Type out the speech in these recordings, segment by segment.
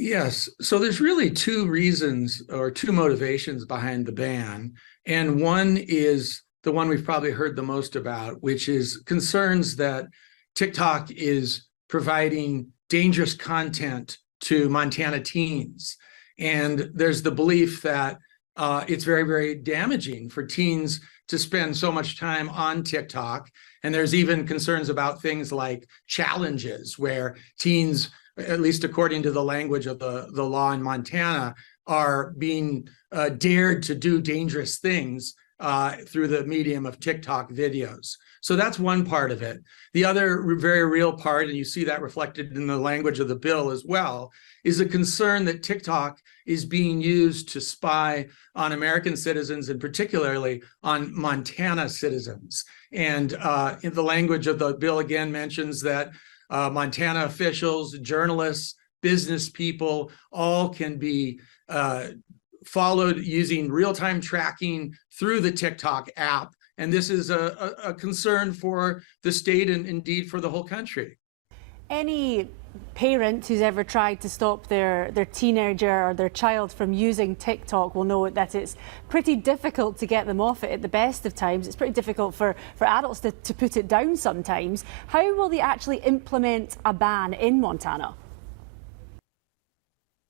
Yes. So there's really two reasons or two motivations behind the ban. And one is the one we've probably heard the most about, which is concerns that TikTok is providing dangerous content to Montana teens. And there's the belief that it's very, very damaging for teens to spend so much time on TikTok. And there's even concerns about things like challenges where teens, at least according to the language of the law in Montana, are being dared to do dangerous things through the medium of TikTok videos. So that's one part of it. The other very real part, and you see that reflected in the language of the bill as well, is a concern that TikTok is being used to spy on American citizens and particularly on Montana citizens. And in the language of the bill again mentions that Montana officials, journalists, business people, all can be followed using real-time tracking through the TikTok app. And this is a concern for the state and indeed for the whole country. Any parent who's ever tried to stop their teenager or their child from using TikTok will know that it's pretty difficult to get them off it at the best of times. It's pretty difficult for adults to put it down sometimes. How will they actually implement a ban in Montana?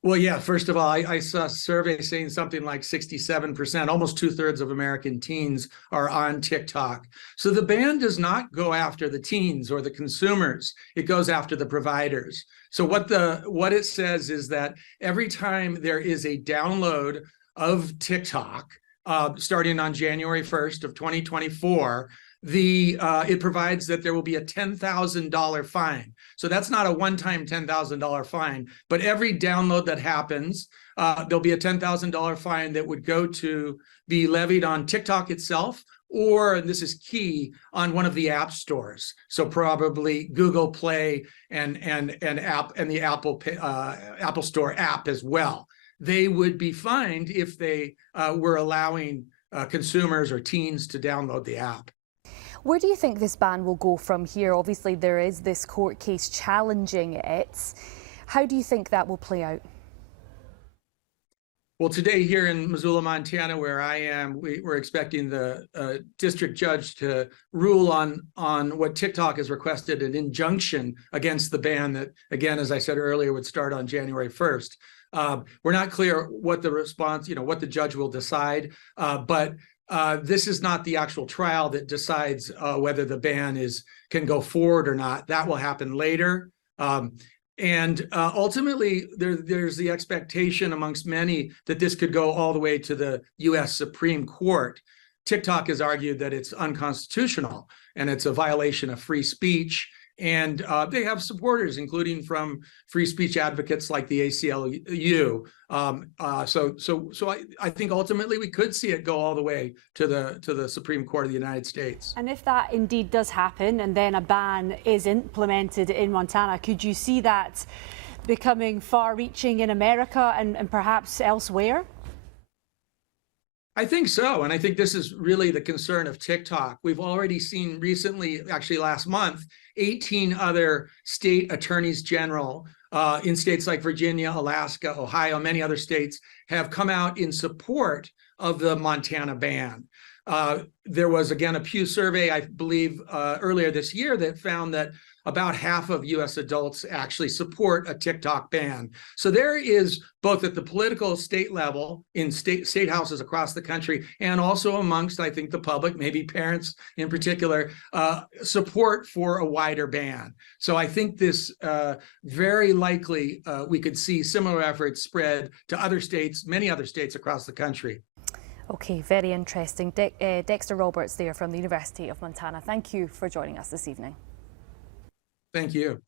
Well, yeah, first of all, I saw a survey saying something like 67%, almost 2/3 of American teens are on TikTok. So the ban does not go after the teens or the consumers. It goes after the providers. So what it says is that every time there is a download of TikTok, starting on January 1st of 2024, it provides that there will be a $10,000 fine. So that's not a one-time $10,000 fine, but every download that happens, there'll be a $10,000 fine that would go to be levied on TikTok itself, or, and this is key, on one of the app stores. So probably Google Play and the Apple Store app as well. They would be fined if they were allowing consumers or teens to download the app. Where do you think this ban will go from here? Obviously, there is this court case challenging it. How do you think that will play out? Well, today here in Missoula, Montana, where I am, we're expecting the district judge to rule on what TikTok has requested, an injunction against the ban that, again, as I said earlier, would start on January 1st. We're not clear what the response, what the judge will decide, but this is not the actual trial that decides whether the ban can go forward or not. That will happen later. And ultimately, there's the expectation amongst many that this could go all the way to the U.S. Supreme Court. TikTok has argued that it's unconstitutional and it's a violation of free speech. And they have supporters, including from free speech advocates like the ACLU. So I think ultimately we could see it go all the way to the Supreme Court of the United States. And if that indeed does happen, and then a ban is implemented in Montana, could you see that becoming far-reaching in America and perhaps elsewhere? I think so. And I think this is really the concern of TikTok. We've already seen recently, actually last month, 18 other state attorneys general in states like Virginia, Alaska, Ohio, many other states have come out in support of the Montana ban. There was, again, a Pew survey, I believe, earlier this year that found that about half of U.S. adults actually support a TikTok ban. So there is, both at the political state level, in state houses across the country, and also amongst, I think, the public, maybe parents in particular, support for a wider ban. So I think this very likely we could see similar efforts spread to other states, many other states across the country. Okay, very interesting. Dexter Roberts there from the University of Montana. Thank you for joining us this evening. Thank you.